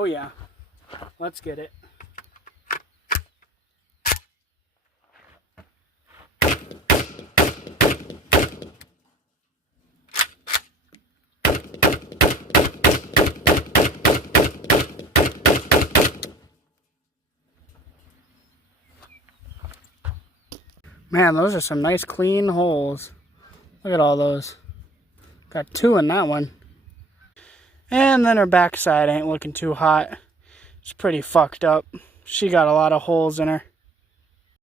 Oh yeah, let's get it. Man, those are some nice clean holes. Look at all those. Got 2 in that one. And then her backside ain't looking too hot. It's pretty fucked up. She got a lot of holes in her.